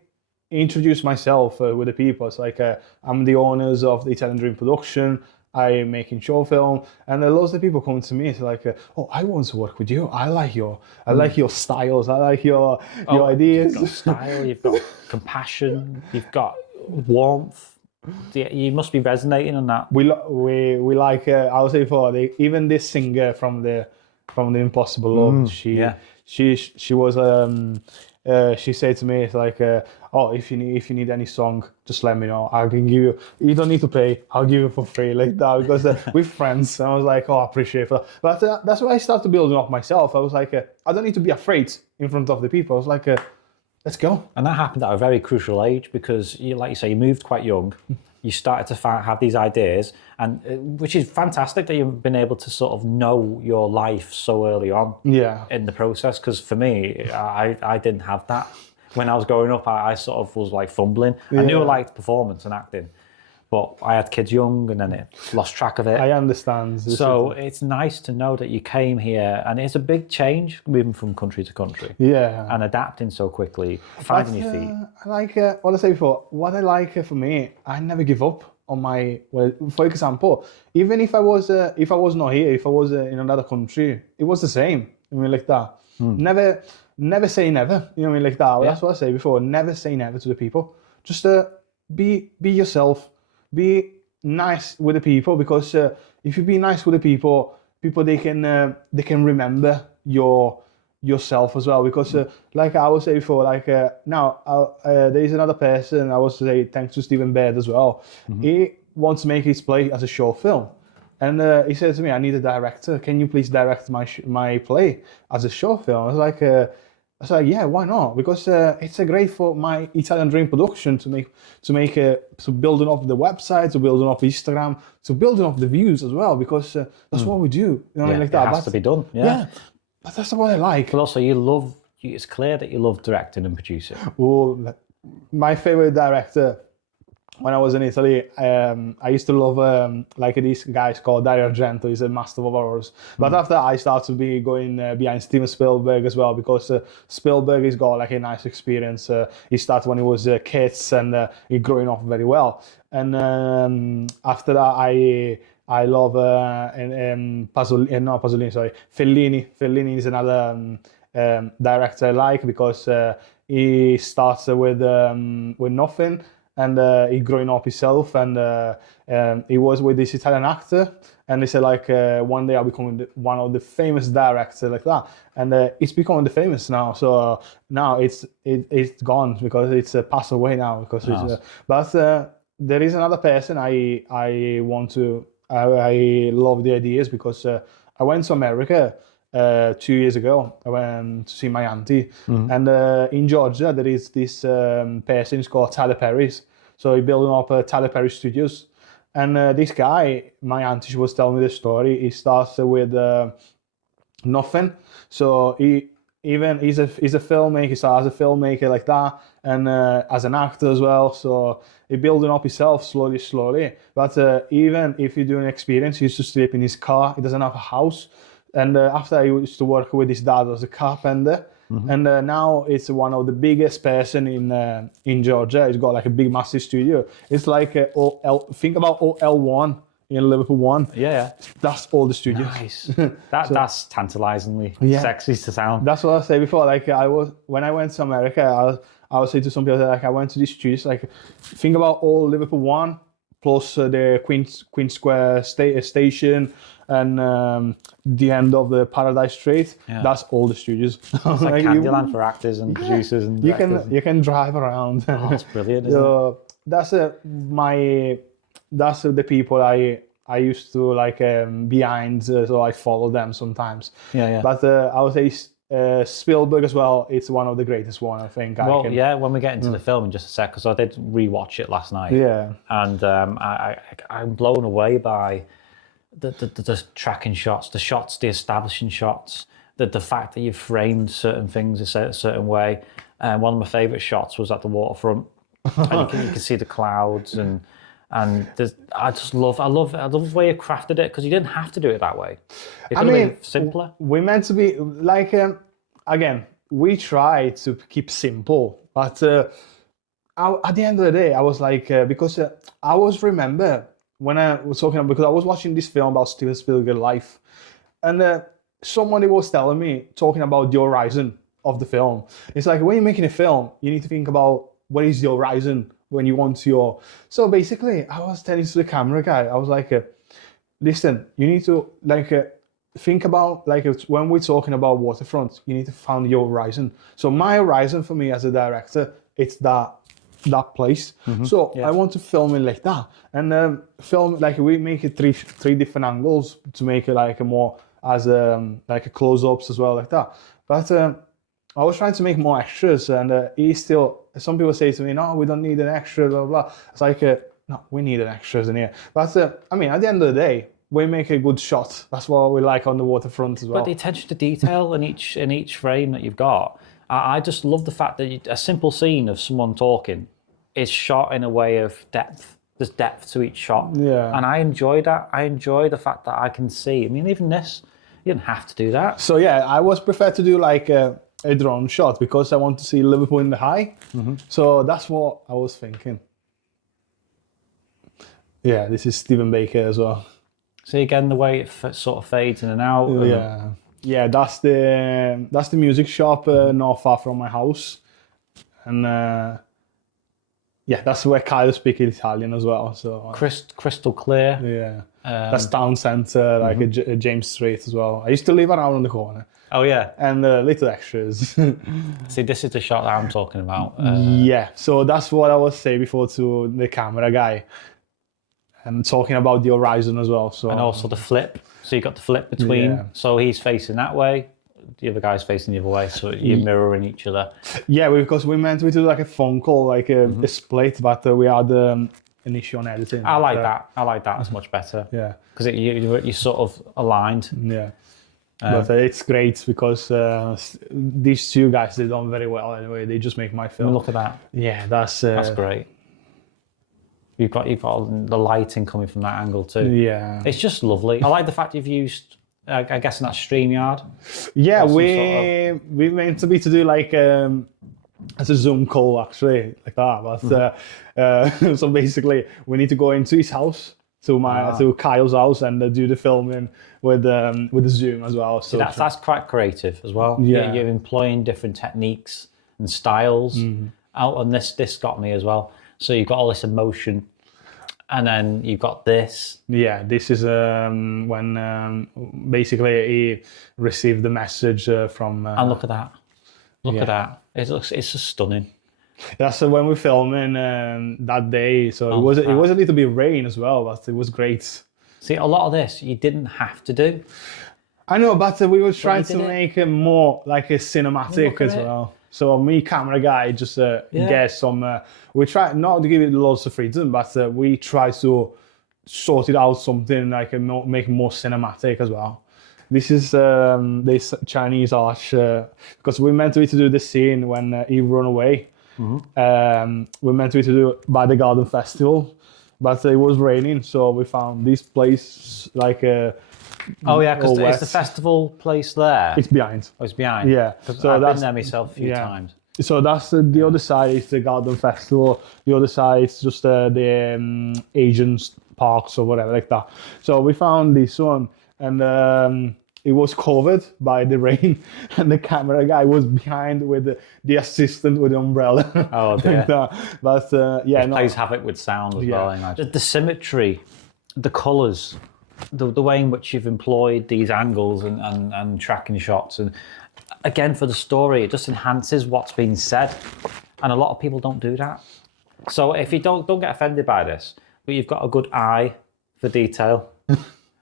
introduce myself with the people, it's like I'm the owners of the Italian Dream Production. I'm making short film, and loads of people come to me. It's like, "Oh, I want to work with you. I like your styles. I like your ideas." You've got style. You've got compassion. You've got warmth. You must be resonating on that. We like. I was saying before, even this singer from the Impossible Love. She was. She said to me, "It's like, oh, if you need any song, just let me know. I can give you. You don't need to pay. I'll give you for free, like that, because we're friends." And I was like, "Oh, I appreciate that." But that's why I started building up myself. I was like, I don't need to be afraid in front of the people. I was like, let's go. And that happened at a very crucial age, because, like you say, you moved quite young. You started to have these ideas, and which is fantastic that you've been able to sort of know your life so early on in the process. Because for me, I didn't have that. When I was growing up, I sort of was like fumbling. I knew I liked performance and acting, but I had kids young, and then it lost track of it. I understand. So it's nice to know that you came here, and it's a big change moving from country to country. Yeah. And adapting so quickly, finding your feet. I like what I said before. What I like for me, I never give up on my. Well, for example, even if I was not here, if I was in another country, it was the same. I mean, like that. Never say never. You know what I mean, like that. That's what I say before. Never say never to the people. Just be yourself. Be nice with the people, because if you be nice with the people they can remember yourself as well. Because like I was saying before, like now there is another person. I was to say thanks to Stephen Baird as well. He wants to make his play as a short film, and he said to me, "I need a director. Can you please direct my play as a short film?" I was like, yeah, why not? Because it's a great for my Italian Dream Production to building up the website, to building up Instagram, to building up the views as well. Because that's what we do. You know, what I mean, like that. It has to be done. Yeah. But that's what I like. But also, it's clear that you love directing and producing. Oh, my favorite director. When I was in Italy, I used to love like these guys called Dario Argento. He's a master of horrors. But after I started to be going behind Steven Spielberg as well, because Spielberg has got like a nice experience. He started when he was kids, and he growing up very well. And after that, I love Pasolini. Sorry, Fellini. Fellini is another director I like, because he starts with nothing. And he growing up himself, and he was with this Italian actor, and they said like one day I'll become one of the famous directors like that, and it's becoming the famous now. So now it's gone, because it's passed away now, because but there is another person I love the ideas, because I went to America 2 years ago. I went to see my auntie, and in Georgia there is this person. It's called Tyler Perry's. So he's building up Tyler Perry Studios, and this guy, my auntie, she was telling me the story. He starts with nothing. So he's a filmmaker. He starts as a filmmaker like that, and as an actor as well. So he's building up himself slowly. But even if you're doing an experience, he used to sleep in his car. He doesn't have a house. And after, he used to work with his dad as a carpenter. And now it's one of the biggest person in Georgia. He's got like a big, massive studio. It's like think about OL1 in Liverpool 1. Yeah. That's all the studios. Nice. That's tantalizingly sexy to sound. That's what I said before. Like when I went to America, I would say to some people, like, I went to these studios. Like, think about all Liverpool 1 plus the Queen Square station and the end of the Paradise Street. Yeah. That's all the studios. It's like Candyland for actors and producers and directors. You can drive around. Oh, that's brilliant, isn't it? That's that's the people I used to like behind, so I follow them sometimes. Yeah. But I would say Spielberg as well. It's one of the greatest one, I think. When we get into the film in just a sec, because I did rewatch it last night. Yeah. And I'm blown away by the tracking shots, the establishing shots, the fact that you've framed certain things a certain way. One of my favourite shots was at the waterfront, and you can see the clouds and I love the way you crafted it, because you didn't have to do it that way. It could have been simpler. We're meant to be like again. We try to keep simple, but at the end of the day, I was like because I was remember when I was talking because I was watching this film about Steven Spielberg's life, and somebody was telling me talking about the horizon of the film. It's like when you're making a film, you need to think about what is the horizon when you want your. So basically, I was telling to the camera guy, I was like, listen, you need to like think about like when we're talking about waterfront, you need to find your horizon. So my horizon for me as a director, it's that place. So I want to film it like that, and film like we make it three different angles to make it like a more as like a close-ups as well like that. But I was trying to make more extras, and some people say to me, no, we don't need an extra, blah, blah. It's like, no, we need an extras in here. But I mean, at the end of the day, we make a good shot. That's what we like on the waterfront as well. But the attention to detail in each frame that you've got, I just love the fact that a simple scene of someone talking is shot in a way of depth. There's depth to each shot. Yeah. And I enjoy that. I enjoy the fact that I can see. I mean, even this, you didn't have to do that. So yeah, I was prefer to do like a drone shot because I want to see Liverpool in the high. So that's what I was thinking. Yeah, this is Stephen Baker as well. See again the way it sort of fades in and out. Yeah, that's the music shop not far from my house, and yeah, that's where Kyle speaks Italian as well. So crystal clear. Yeah, that's town centre, like a James Street as well. I used to live around on the corner. Oh yeah, and little extras. See, this is the shot that I'm talking about. Yeah, so that's what I was saying before to the camera guy. And talking about the horizon as well. So and also the flip. So you got the flip between. Yeah. So he's facing that way, the other guy's facing the other way. So you're mirroring each other. Yeah, because we meant to do like a phone call, like a split, but we had an issue on editing. I like that. I like that. It's much better. Yeah, because you're sort of aligned. Yeah. But it's great because these two guys, they've done very well anyway. They just make my film. Look at that. Yeah, that's great. You've got the lighting coming from that angle too. Yeah, it's just lovely. I like the fact you've used, I guess, in that StreamYard. Yeah, we meant to do like as a Zoom call actually, like that. But so basically, we need to go into his house to Kyle's house and do the filming with the Zoom as well. So that's quite creative as well. Yeah, you're employing different techniques and styles. Out on this got me as well. So you've got all this emotion, and then you've got this. Yeah, this is when basically he received the message from. And look at that! Look at that! It's just stunning. That's when we're filming that day. So it was a little bit rain as well, but it was great. See, a lot of this you didn't have to do. I know, but we were trying to make it more like a cinematic as well. So me, camera guy, just get some. We try not to give it lots of freedom, but we try to sort it out something like make it more cinematic as well. This is this Chinese arch because we meant to do the scene when he run away. We meant to do it by the Garden Festival, but it was raining, so we found this place like oh yeah, because it's the festival place there. It's behind. Oh, it's behind. Yeah. So I've been there myself a few times. So that's the other side is the Garden Festival. The other side is just the Asian parks or whatever like that. So we found this one, and it was covered by the rain, and the camera guy was behind with the assistant with the umbrella. Oh dear. But yeah, it plays havoc with sound as well, I imagine. The symmetry, the colours, the way in which you've employed these angles and tracking shots, and again for the story, it just enhances what's being said, and a lot of people don't do that. So if you don't get offended by this, but you've got a good eye for detail,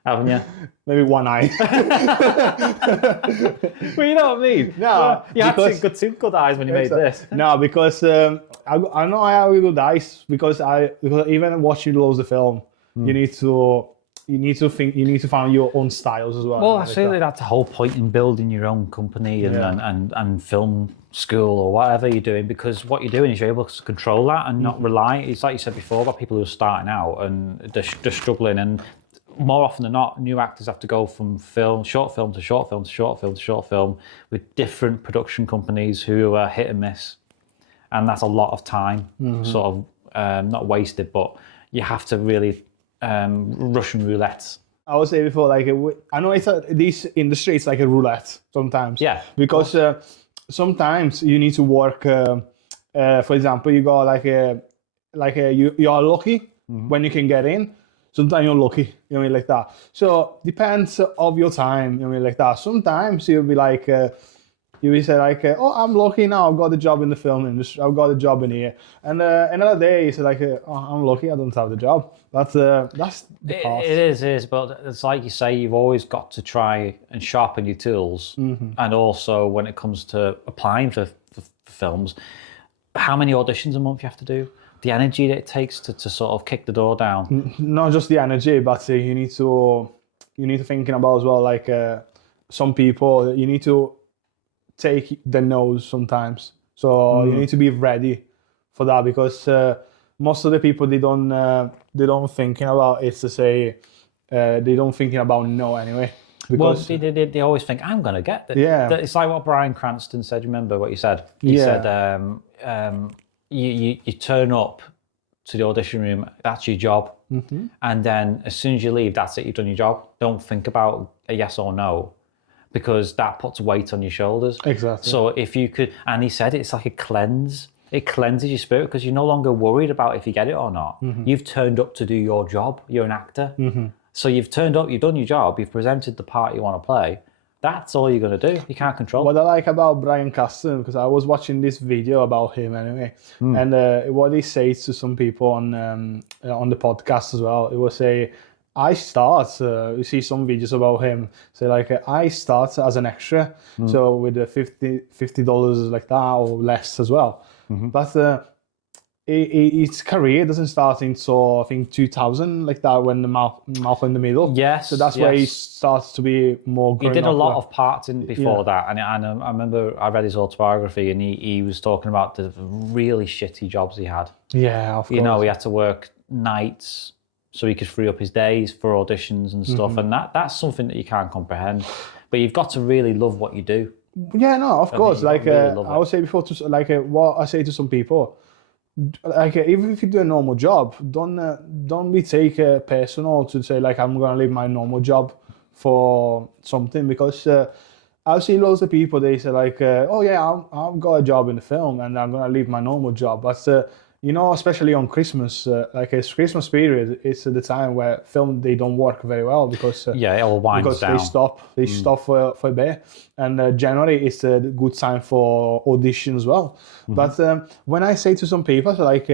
haven't you? Maybe one eye. Well, you know what I mean. No, you had two good eyes when you made this. No, because I know I have good eyes because even watching loads of film, you need to find your own styles as well. Well, absolutely, that's the whole point in building your own company and film school or whatever you're doing, because what you're doing is you're able to control that and not rely. It's like you said before about people who are starting out and they're struggling, and more often than not, new actors have to go from short film to short film to short film to short film with different production companies who are hit and miss, and that's a lot of time, sort of not wasted, but you have to really Russian roulette. I would say before, like I know this industry, it's like a roulette sometimes. Yeah. Because sometimes you need to work. For example, you got you are lucky when you can get in. Sometimes you're lucky, you know what I mean, like that. So depends of your time, you know what I mean, like that. Sometimes you'll be like, you will say like, oh, I'm lucky now. I've got a job in the film industry. I've got a job in here. And another day you say like, oh, I'm lucky. I don't have the job. That's the past. It is. But it's like you say, you've always got to try and sharpen your tools. And also when it comes to applying for films, how many auditions a month you have to do? The energy that it takes to sort of kick the door down. Not just the energy, but you need to thinking about as well, like some people, you need to take the no's sometimes. So you need to be ready for that, because most of the people they don't thinking about it to say they don't thinking about no anyway. Because they always think I'm gonna get this. Yeah. It's like what Bryan Cranston said. Remember what he said? He said you turn up to the audition room, that's your job, and then as soon as you leave, that's it, you've done your job. Don't think about a yes or no, because that puts weight on your shoulders. Exactly. So if you could, and he said it's like a cleanse. It cleanses your spirit because you're no longer worried about if you get it or not. You've turned up to do your job. You're an actor. So you've turned up, you've done your job, you've presented the part you want to play. That's all you're going to do. You can't control what I like about Bryan Cranston, because I was watching this video about him anyway, and what he says to some people on the podcast as well, it was say, I start, you see some videos about him, say like, I start as an extra, so with the $50 like that or less as well. But its career doesn't start until I think 2000, like that, when the Malcolm in the Middle. Yes. So that's where he starts to be more. He did a lot of parts in before that, and I remember I read his autobiography, and he was talking about the really shitty jobs he had. Yeah, of course. You know, he had to work nights so he could free up his days for auditions and stuff, and that's something that you can't comprehend. But you've got to really love what you do. Yeah, no, of course. Like really I would say before, what I say to some people. Like even if you do a normal job, don't be take personal to say like I'm gonna leave my normal job for something, because I've seen loads of people, they say like oh yeah, I've got a job in the film and I'm gonna leave my normal job, but you know, especially on Christmas, like it's Christmas period, it's the time where film they don't work very well, because it all winds down. They stop for a bit, and January is a good time for audition as well. But when I say to some people, so like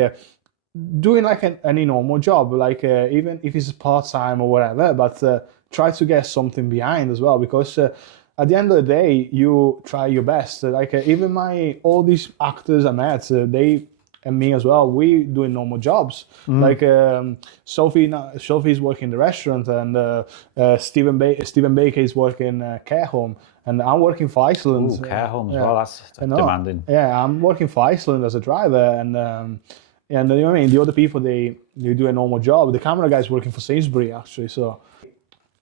doing like any normal job, like even if it's part time or whatever, but try to get something behind as well, because at the end of the day, you try your best. Like even all these actors I met, they and me as well, we doing normal jobs. Like Sophie's working in the restaurant, and Stephen Baker is working care home, and I'm working for Iceland. Ooh, care home as well. That's demanding. Yeah, I'm working for Iceland as a driver, and you know what I mean. The other people they do a normal job. The camera guy's working for Sainsbury actually. So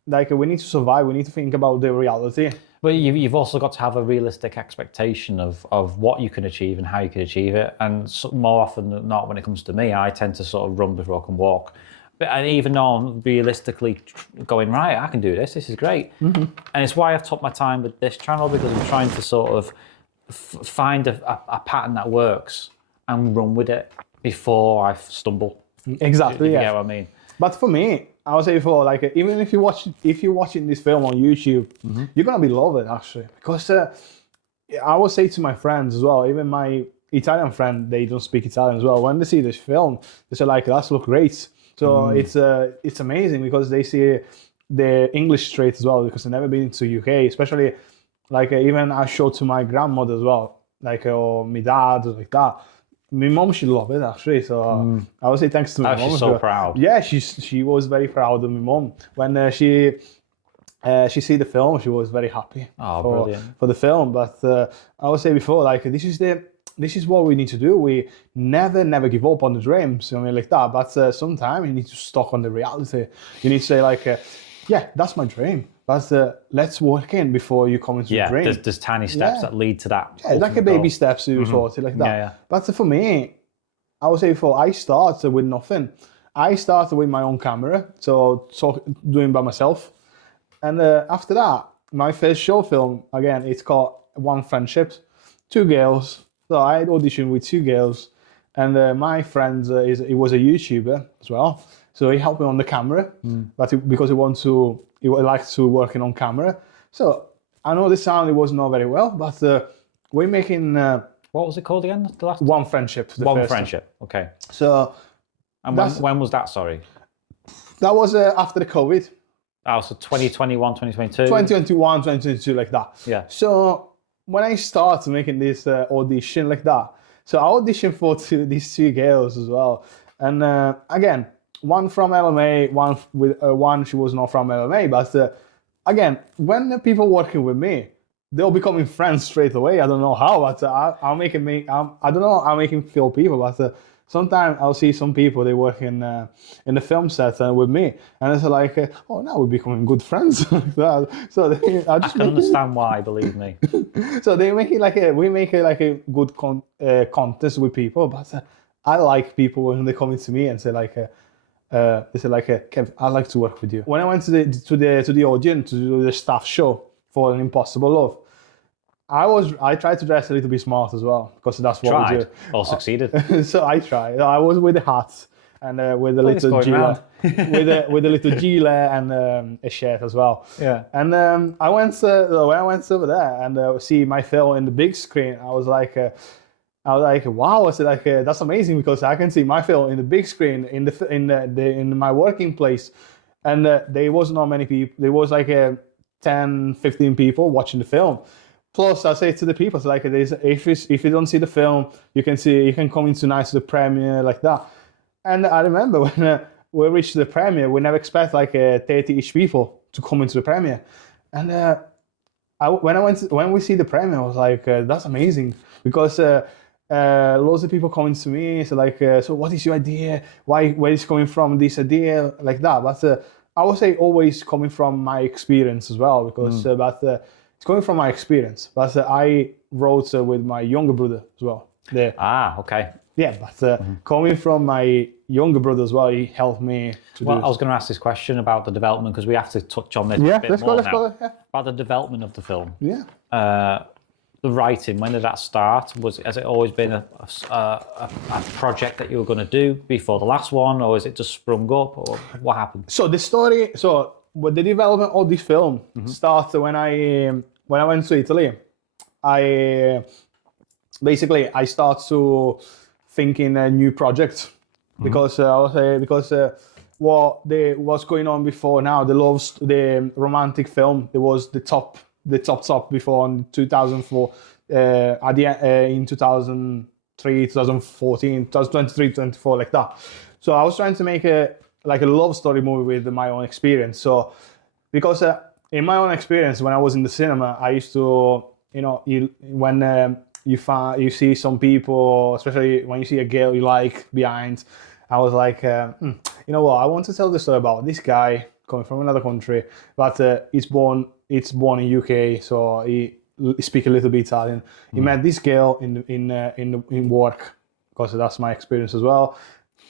like we need to survive. We need to think about the reality. But you've also got to have a realistic expectation of what you can achieve and how you can achieve it. And more often than not, when it comes to me, I tend to sort of run before I can walk. and even though I'm realistically going, right, I can do this. This is great. And it's why I've took my time with this channel, because I'm trying to sort of find a pattern that works and run with it before I stumble. Exactly. You get what I mean? But for me, I would say before, like even if you're watching this film on YouTube, you're gonna be love it actually, because I would say to my friends as well, even my Italian friend, they don't speak Italian as well. When they see this film, they say like, "That's look great." So it's amazing because they see the English straight as well, because they've never been to UK, especially like even I showed to my grandmother as well, like or my dad like that. My mom, she loved it actually, so I would say thanks to my mom. She's so proud. Yeah, she was very proud of my mom when she see the film. She was very happy for the film. But I would say before, like this is what we need to do. We never give up on the dreams. I mean, like that. But sometimes you need to stuck on the reality. You need to say like, yeah, that's my dream. But let's work in before you come into the dream. There's tiny steps that lead to that. Yeah, like a baby steps to sort of like that. Yeah. But for me, I would say before I started with nothing. I started with my own camera, so doing by myself. And after that, my first short film, again, it's called One Friendship, 2 girls. So I auditioned with 2 girls. And my friend, he was a YouTuber as well. So he helped me on the camera, but because he likes to working on camera. So I know the sound, it was not very well, but we're making... what was it called again? The last One Friendship. One Friendship, okay. So... And when was that, sorry? That was after the COVID. Oh, so 2021, 2022? 2021, 2022, like that. Yeah. So when I started making this audition like that, so I auditioned for these 2 girls as well. And again, one from LMA, one she was not from LMA. But again, when the people working with me, they'll becoming friends straight away. I don't know how, but I don't know. I'm making feel people, but sometimes I'll see some people, they work in the film set with me, and it's like, oh, now we're becoming good friends. Like that. So I can understand why, believe me. So they make it we make it like a good contest with people, but I like people when they come into me and say like, they say like, Kev, I like to work with you. When I went to the audience to do the staff show for An Impossible Love, I tried to dress a little bit smart as well, because that's what we do. Or succeeded. So I tried. I was with the hat and with a little gilet, with a little gilet and a shirt as well. Yeah. And when I went over there and see my film in the big screen, I was like, wow! I said like, that's amazing, because I can see my film in the big screen in my working place, and there was not many people. There was like 10, 15 people watching the film. Plus, I say to the people, like, if you don't see the film, you can come in tonight to the premiere like that. And I remember when we reached the premiere, we never expect like 30-ish people to come into the premiere. And when we see the premiere, I was like, that's amazing, because loads of people coming to me, so like, so what is your idea? Where is coming from this idea like that? But I would say always coming from my experience as well, because it's coming from my experience, but I wrote with my younger brother as well. Okay. Yeah, but coming from my younger brother as well, he helped me to do I was going to ask this question about the development, because we have to touch on this a bit let's more go. Yeah. About the development of the film. Yeah. The writing, when did that start? Has it always been a project that you were going to do before the last one, or is it just sprung up, or what happened? So the story, with the development of this film started when I went to Italy. I started to thinking a new project, because what's going on before now, the romantic film, there was the top before in 2004, at the in 2003, 2014, 2023, 2024, like that. So I was trying to make a love story movie with my own experience. So because in my own experience, when I was in the cinema, I used to, you see some people, especially when you see a girl you like behind, I was like, you know what, I want to tell the story about this guy coming from another country, but he's born in UK, so he speaks a little bit Italian. He met this girl in work, because that's my experience as well.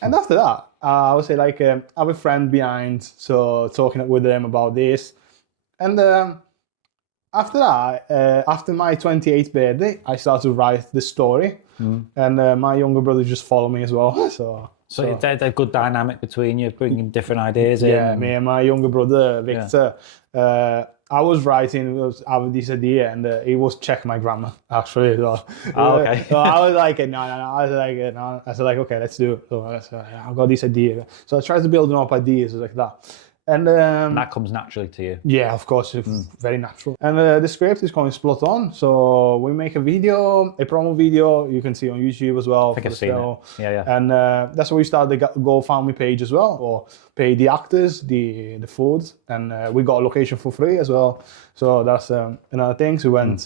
And after that, I would say like I have a friend behind, so talking with them about this. And after that, after my 28th birthday, I started to write the story. And my younger brother just followed me as well. So there's a good dynamic between you, bringing different ideas in. Yeah, me and my younger brother, Victor. I was writing, I have this idea, and he was checking my grammar, actually. So, okay. So I was like, no. I was like, no. I said, like, okay, let's do it. So I've got this idea. So I tried to build up ideas like that. And that comes naturally to you. Yeah, of course, it's very natural. And the script is called Spot On. So we make a video, a promo video. You can see on YouTube as well. I think I've seen it. Yeah. And that's where we started the GoFundMe page as well, or pay the actors, the food, and we got a location for free as well. So that's another thing. So we went.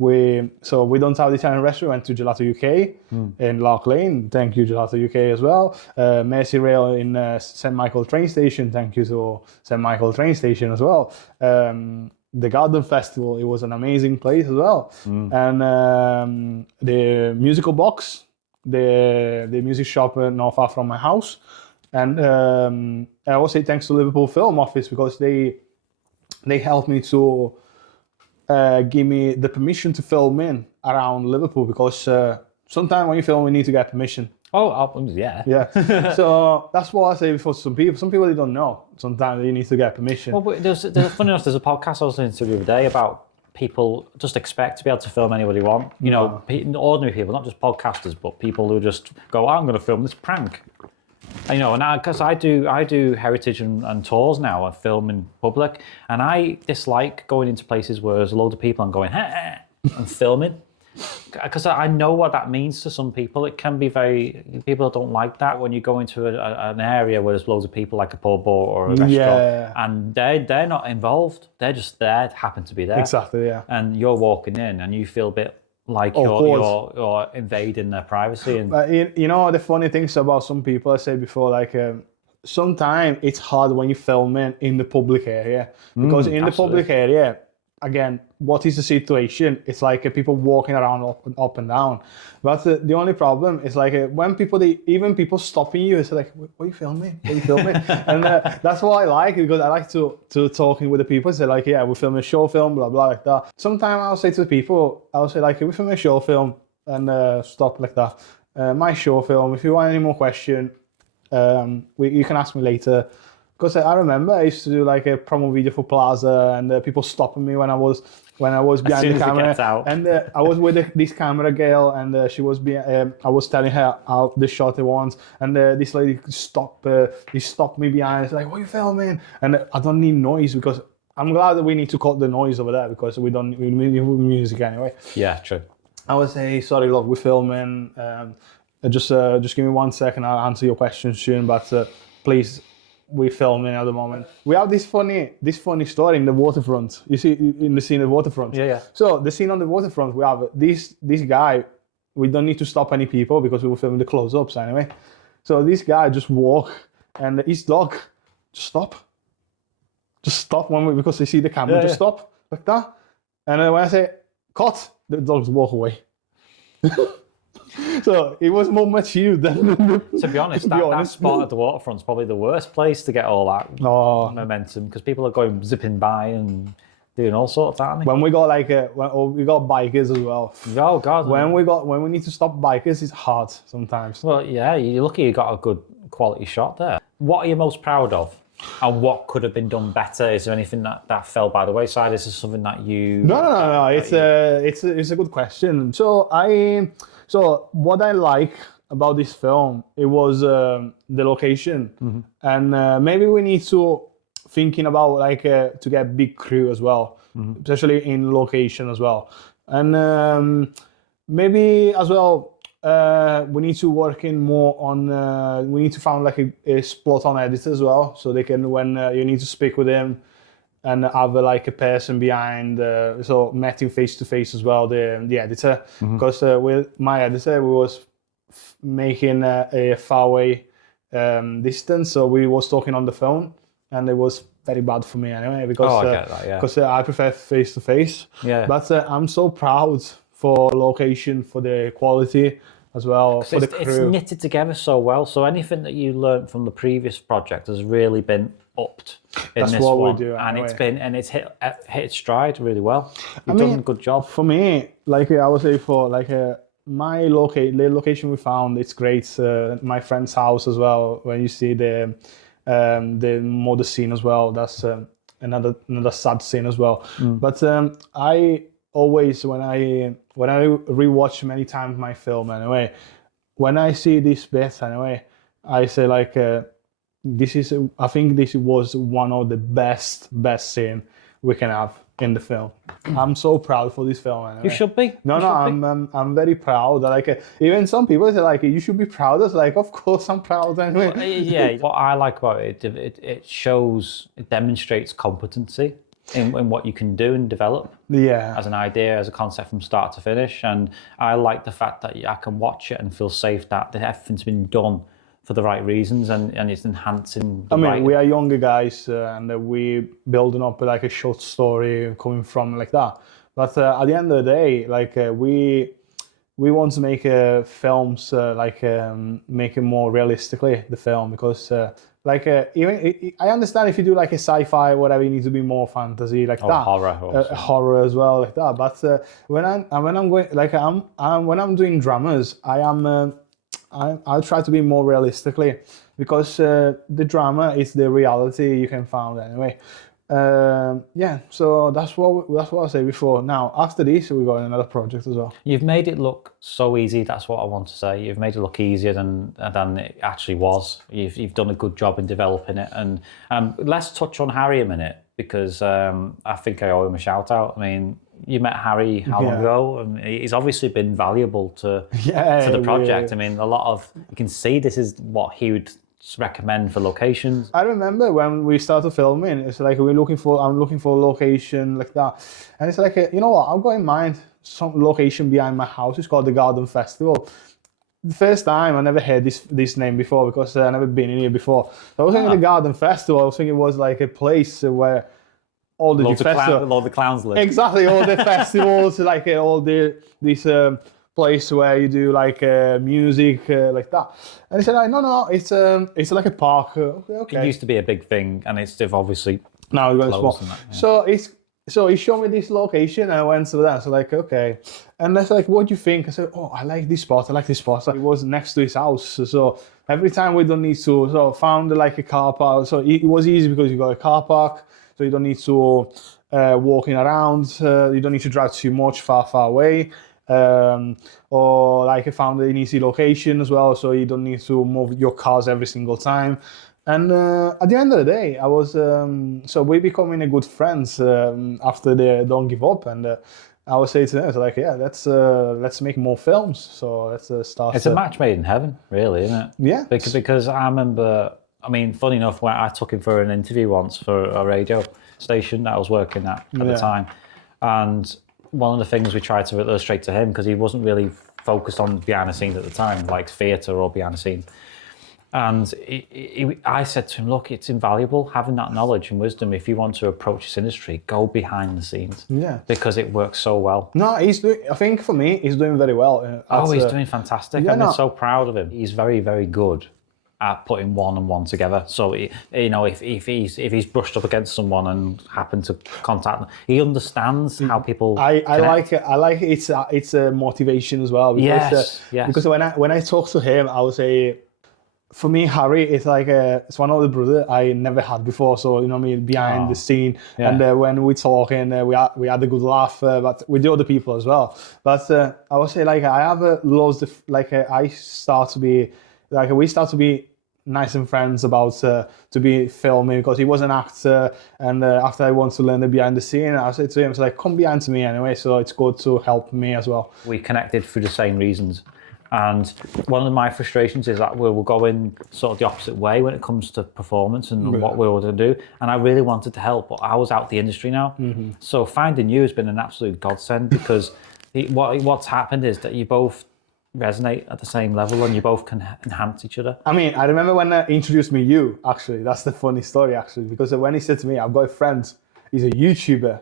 We don't have the Italian restaurant. We went to Gelato UK in Lark Lane. Thank you, Gelato UK as well. Mersey Rail in St Michael train station. Thank you to St Michael train station as well. The Garden Festival. It was an amazing place as well. And the Musical Box, the music shop not far from my house. And I also say thanks to Liverpool Film Office because they helped me to. Give me the permission to film in around Liverpool because sometimes when you film, you need to get permission. Yeah. Yeah. So that's what I say before some people they don't know. Sometimes you need to get permission. Well, but funny enough, there's a podcast I was listening to the other day about people just expect to be able to film anybody they want. You know, ordinary people, not just podcasters, but people who just go, I'm going to film this prank. You know, and because I do heritage and tours now, I film in public, and I dislike going into places where there's a load of people and going, ha, and filming. Because I know what that means to some people. It can be people don't like that when you go into an area where there's loads of people, like a pub or a restaurant, and they're not involved. They're just there, happen to be there. Exactly, yeah. And you're walking in and you feel a bit like you're invading their privacy. And you know, the funny things about some people, I said before, like sometimes it's hard when you film in the public area because in the public area, again, what is the situation? It's like people walking around up and down. But the only problem is like when people stopping you, it's like, what are you filming? What are you filming? And that's what I like because I like to talking with the people. Say like, yeah, we're filming a short film, blah, blah, like that. Sometimes I'll say to the people, I'll say like, we're filming a short film and stop like that. My short film, if you want any more question, you can ask me later. Because I remember I used to do like a promo video for Plaza and people stopping me when I was behind the camera. And I was with this camera girl and she was I was telling her how the shot I want. And this lady stopped me behind. It's like, what are you filming? And I don't need noise because I'm glad that we need to cut the noise over there because we need music anyway. Yeah, true. I would say, sorry, look, we're filming. Just give me 1 second. I'll answer your question soon. But please. We're filming at the moment. We have this funny story in the waterfront. You see, in the scene of the waterfront. Yeah. So the scene on the waterfront, we have this guy. We don't need to stop any people because we were filming the close-ups anyway. So this guy just walk, and his dog just stop because they see the camera. Just stop like that. And when I say cut, the dogs walk away. So it was more mature than. To be honest, that spot at the waterfront's probably the worst place to get all that momentum because people are going zipping by and doing all sorts, aren't they? When we got we got bikers as well. Oh God! When we need to stop bikers, it's hard sometimes. Well, yeah, you're lucky you got a good quality shot there. What are you most proud of? And what could have been done better? Is there anything that fell by the wayside? Is there something that you? No. It's a good question. So what I like about this film, it was the location, and maybe we need to thinking about like to get big crew as well, especially in location as well, and maybe as well we need to work in more on. We need to find like a spot on editor as well, so they can when you need to speak with him. And have like a person behind, so met him face to face as well, the editor. Because with my editor, we was making a far away distance, so we was talking on the phone, and it was very bad for me anyway because I get that, yeah. Because I prefer face to face. Yeah. But I'm so proud for location, for the quality as well for the crew. It's knitted together so well. So anything that you learned from the previous project has really been upped in That's this what one, we do anyway. and it's hit its stride really well. You've done a good job. For me, like I was saying before, like the location we found, it's great. My friend's house as well. When you see the murder scene as well, that's another sad scene as well. But I always, when I rewatch many times my film anyway, when I see this bit anyway, I say like I think this was one of the best scene we can have in the film. I'm so proud for this film anyway. You should be. I'm very proud. Like even some people say like you should be proud. It's like of course I'm proud anyway. Well, yeah, what I like about it it demonstrates competency in what you can do and develop. Yeah. As an idea, as a concept from start to finish, and I like the fact that I can watch it and feel safe that everything's been done for the right reasons and it's enhancing the right... we are younger guys and we building up like a short story coming from like that. But at the end of the day, like we want to make films make it more realistically, the film, because even I understand if you do like a sci-fi or whatever, you need to be more fantasy like that. Horror as well like that. But when I'm doing dramas, I'll try to be more realistically, because the drama is the reality you can find anyway. So that's what I say before. Now after this, we got another project as well. You've made it look so easy. That's what I want to say. You've made it look easier than it actually was. You've done a good job in developing it. And let's touch on Harry a minute, because I think I owe him a shout out. I mean, you met Harry how long ago? And he's obviously been valuable to the project. I mean, you can see this is what he would recommend for locations. I remember when we started filming, it's like I'm looking for a location like that, and it's like you know what, I've got in mind some location behind my house. It's called the Garden Festival. The first time I never heard this name before, because I never been in here before. So I was thinking the Garden Festival. I was thinking it was like a place where all the clowns live. Exactly, all the festivals, like all this place where you do like music like that. And he said, like, no, it's like a park. Okay. It used to be a big thing, and it's obviously now it's going closed. Small. So he showed me this location, and I went to that. So like, okay, and that's like, what do you think? I said, oh, I like this spot. So it was next to his house, so every time we don't need to, so found like a car park. So it was easy because you got a car park. So you don't need to walking around. You don't need to drive too much far away. Or like I found an easy location as well, so you don't need to move your cars every single time. And at the end of the day, I was so we becoming a good friends after the Don't Give Up, and I would say to them, like, yeah, let's make more films. So let's start. It's a match made in heaven, really, isn't it? Yeah. Because I remember. I mean, funny enough, when I took him for an interview once for a radio station that I was working at the time, and one of the things we tried to illustrate to him, because he wasn't really focused on behind the scenes at the time, like theatre or behind the scenes, and I said to him, look, it's invaluable having that knowledge and wisdom. If you want to approach this industry, go behind the scenes, because it works so well. No, I think for me, he's doing very well. He's doing fantastic. I'm so proud of him. He's very, very good at putting one and one together. So if he's brushed up against someone and happened to contact them, he understands how people. I like it. I like it. It's a motivation as well. Because, yes. Because when I talk to him, I would say, for me, Harry is like it's one of the brother I never had before. So behind the scene, and when we talk and we had a good laugh, but with the other people as well. But I would say like I have loads of we start to be nice and friends about to be filming, because he was an actor, and after I want to learn the behind the scene, I said to him, it's like, come behind to me anyway, so it's good to help me as well. We connected for the same reasons, and one of my frustrations is that we're going sort of the opposite way when it comes to performance and what we were going to do, and I really wanted to help, but I was out the industry now, so finding you has been an absolute godsend, because what's happened is that you both resonate at the same level and you both can enhance each other. I mean, I remember when he introduced me you, actually, that's the funny story actually, because when he said to me, I've got a friend, he's a YouTuber,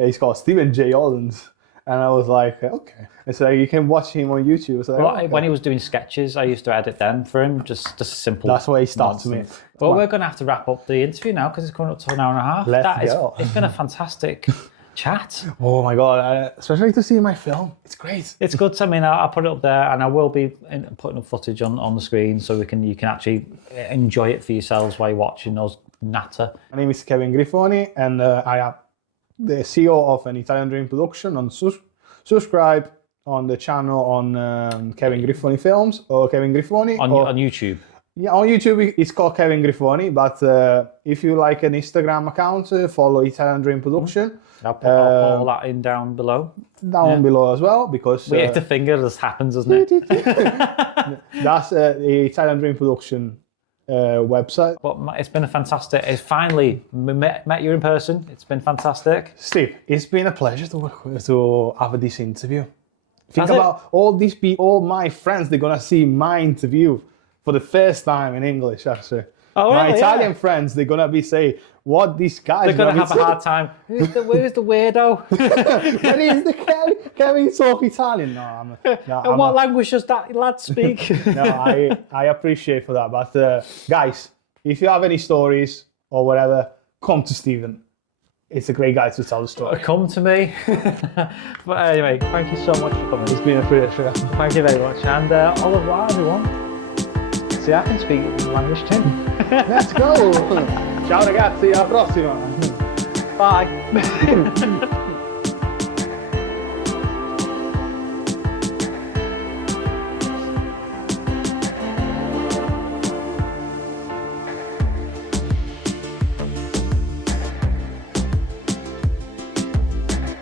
he's called stephenjholloran, And I was like, okay. It's like you can watch him on YouTube. It's like, Well, okay. when he was doing sketches, I used to edit them for him, just a simple. That's why he starts me. But we're going to have to wrap up the interview now because it's coming up to an hour and a half. Let's go. It's been a fantastic chat. Oh my God, especially to see my film. It's great. It's good. I mean, I'll put it up there, and I will be putting up footage on the screen so you can actually enjoy it for yourselves while you're watching us natter. My name is Kevin Grifoni, and I am the CEO of an Italian Dream production. And subscribe on the channel on Kevin Grifoni Films or Kevin Grifoni on YouTube. Yeah, on YouTube it's called Kevin Grifoni, but if you like an Instagram account, follow Italian Dream Production. I'll put all that in down below. Down below as well, because we hit the finger, this happens, doesn't it? That's the Italian Dream Production website. But it's been a fantastic. It's finally met you in person. It's been fantastic. Steve, it's been a pleasure to have this interview. Think about all these people, all my friends. They're gonna see my interview for the first time in English, actually. Oh, my really? Italian friends, they're gonna be saying, "What this guy?" They're gonna have a hard time. Who's the weirdo? Where is the Kevin? Kevin talk Italian? No, And what language does that lad speak? No, I appreciate for that. But guys, if you have any stories or whatever, come to Stephen. It's a great guy to tell the story. Come to me. But anyway, thank you so much for coming. It's been a pleasure. Thank you very much. And au revoir, everyone. See, I can speak language too. Let's go. Ciao ragazzi, alla prossima. Bye.